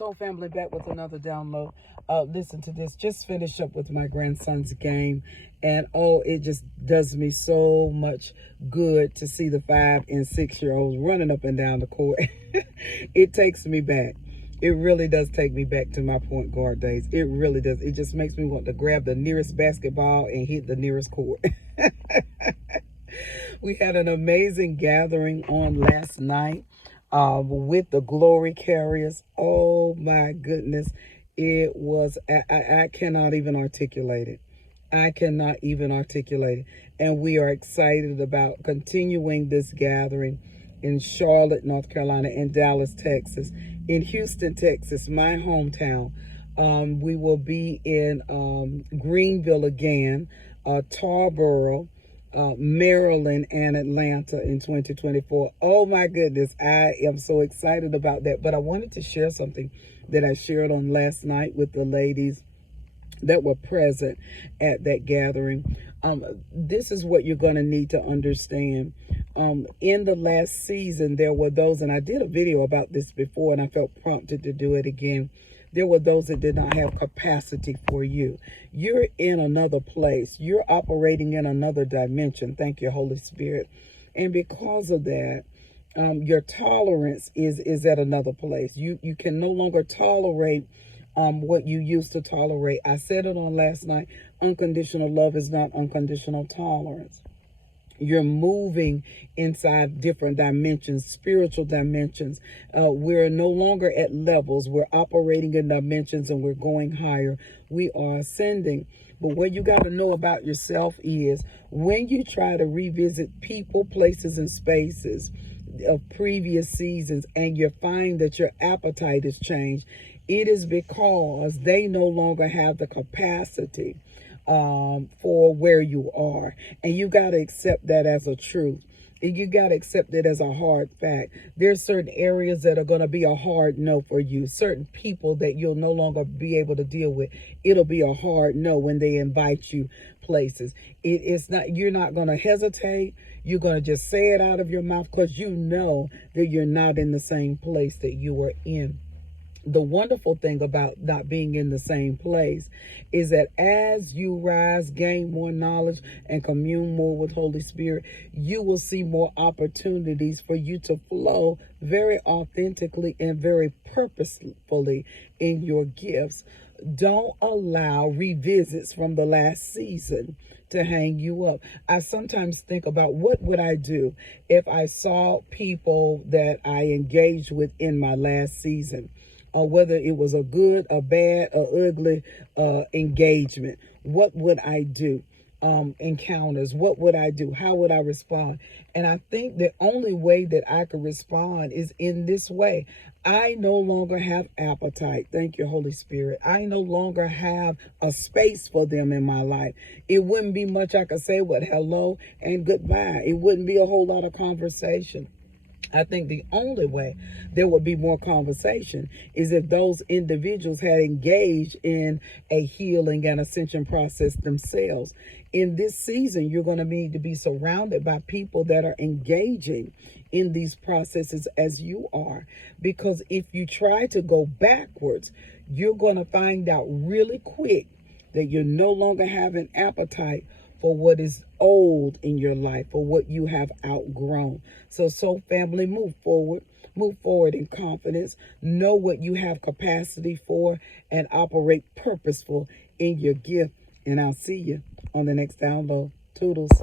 So family, back with another download. Listen to this. Just finished up with my grandson's game, and oh, it just does me so much good to see the 5 and 6 year olds running up and down the court. It takes me back. It really does take me back to my point guard days. It really does. It just makes me want to grab the nearest basketball and hit the nearest court. We had an amazing gathering on last night with the glory carriers. Oh my goodness. It was, I cannot even articulate it. I cannot even articulate it. And we are excited about continuing this gathering in Charlotte, North Carolina, in Dallas, Texas, in Houston, Texas, my hometown. We will be in Greenville again, Tarboro, Maryland, and Atlanta in 2024. Oh my goodness, I am so excited about that. But I wanted to share something that I shared on last night with the ladies that were present at that gathering. This is what you're going to need to understand. In the last season, there were those, and I did a video about this before, and I felt prompted to do it again. There were those that did not have capacity for you. You're in another place. You're operating in another dimension. Thank you, Holy Spirit. And because of that, your tolerance is at another place. You can no longer tolerate what you used to tolerate. I said it on last night. Unconditional love is not unconditional tolerance. You're moving inside different dimensions, spiritual dimensions. We're no longer at levels. We're operating in dimensions and we're going higher. We are ascending. But what you got to know about yourself is when you try to revisit people, places, and spaces of previous seasons and you find that your appetite has changed, it is because they no longer have the capacity for where you are. And you got to accept that as a truth. And you got to accept it as a hard fact. There's certain areas that are going to be a hard no for you. Certain people that you'll no longer be able to deal with. It'll be a hard no when they invite you places. It's not, you're not going to hesitate. You're going to just say it out of your mouth because you know that you're not in the same place that you were in. The wonderful thing about not being in the same place is that as you rise, gain more knowledge, and commune more with Holy Spirit, you will see more opportunities for you to flow very authentically and very purposefully in your gifts. Don't allow revisits from the last season to hang you up. I sometimes think about what would I do if I saw people that I engaged with in my last season, or whether it was a good, a bad, or ugly engagement. What would I do? Encounters. What would I do? How would I respond? And I think the only way that I could respond is in this way. I no longer have appetite. Thank you, Holy Spirit. I no longer have a space for them in my life. It wouldn't be much I could say but hello and goodbye. It wouldn't be a whole lot of conversation. I think the only way there would be more conversation is if those individuals had engaged in a healing and ascension process themselves. In this season, you're going to need to be surrounded by people that are engaging in these processes as you are. Because if you try to go backwards, you're going to find out really quick that you're no longer having appetite for what is old in your life, for what you have outgrown. So family, move forward in confidence, know what you have capacity for, and operate purposeful in your gift. And I'll see you on the next download. Toodles.